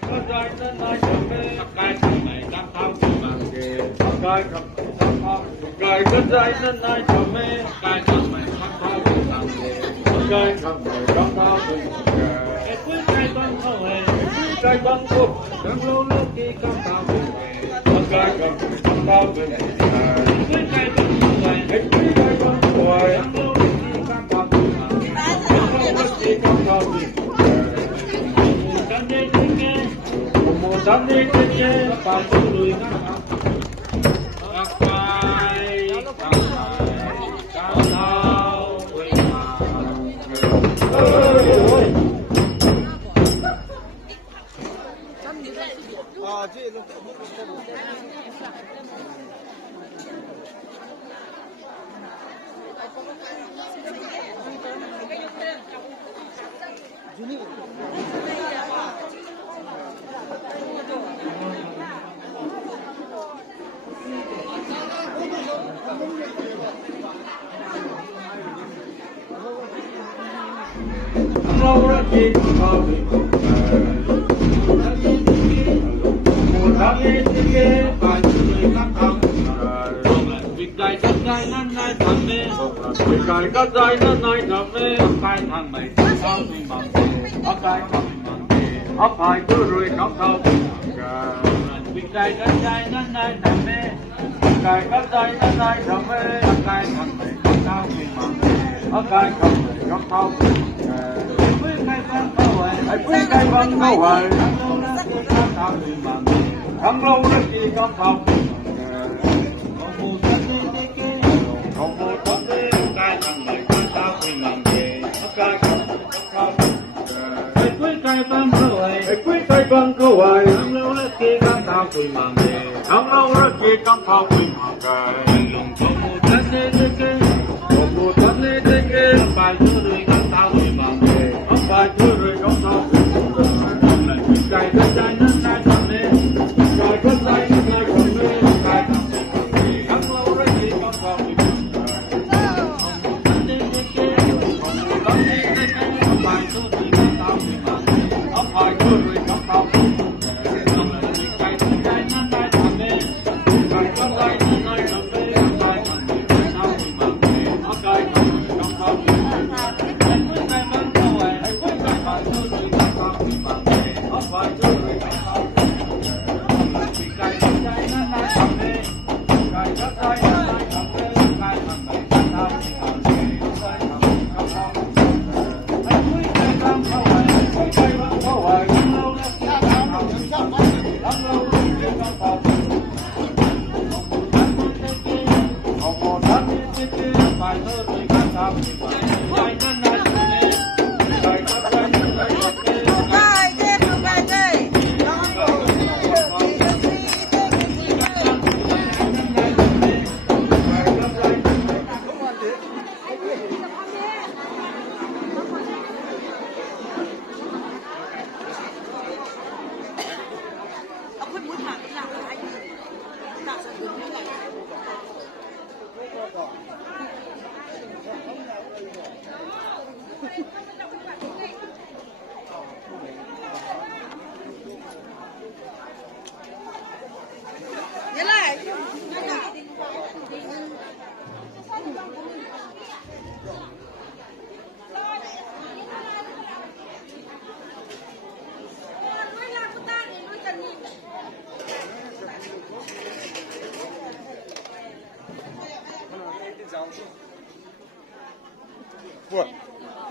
có dài nên ai chẳng mê cái thằng này đang thao thì bằng kề cái thằng cái có dài nên ai chẳng mê cái thằng này đang thao thì bằng kề cái thằng này đang thao thì bằng kề cuối cái băng thao hề cái băng cục đang lâu lâu khi cam thao thì cái thằng này đang thao thì bằng kề cuối cái băng thao hề cuối cái băng thao hề đang lâu lâu khi cam thao thì bằng kề đang lâu lâu khi cam thao thì Sunday today, phải có người ngắt các bài các thao quên lâu ra chi bao nhiêu một tháng đi kia phải người cắt thằng việc cày cắt dài nên nay thằng mê việc cày cắt dài nên nay thằng mê cái thằng mày sao mình bằng cái thằng mình bằng phải cứ rồi cắt thao việc cày cắt dài nên nay thằng mê cày cắt dài nên nay thằng mê cái thằng mày sao mình bằng cái thằng mày cắt thao cuối cây băng thao hoài thằng lâu nó chỉ có thao không một thằng đi cái thằng này cái tao thì làm gì cái thao cuối cây băng thao hoài cuối cây băng thao hoài thằng lâu nó chỉ có thao thì làm gì thằng lâu nó chỉ có thao thì làm gì không một thằng đi cái phải cứ đuổi cái tao thì làm gì phải cứ đuổi cái tao cái dài nên ai thằng mê cái dài nên ai thằng mê cái thằng lâu ra chỉ có thao thì thằng đi cái phải cứ đuổi cái tao thì phải cứ đuổi cái tao cái dài nên ai thằng mê cái dài nên ai thằng mê cái thằng tao thì cái thằng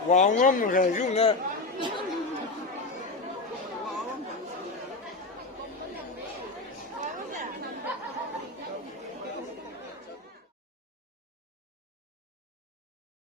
王我们还用那。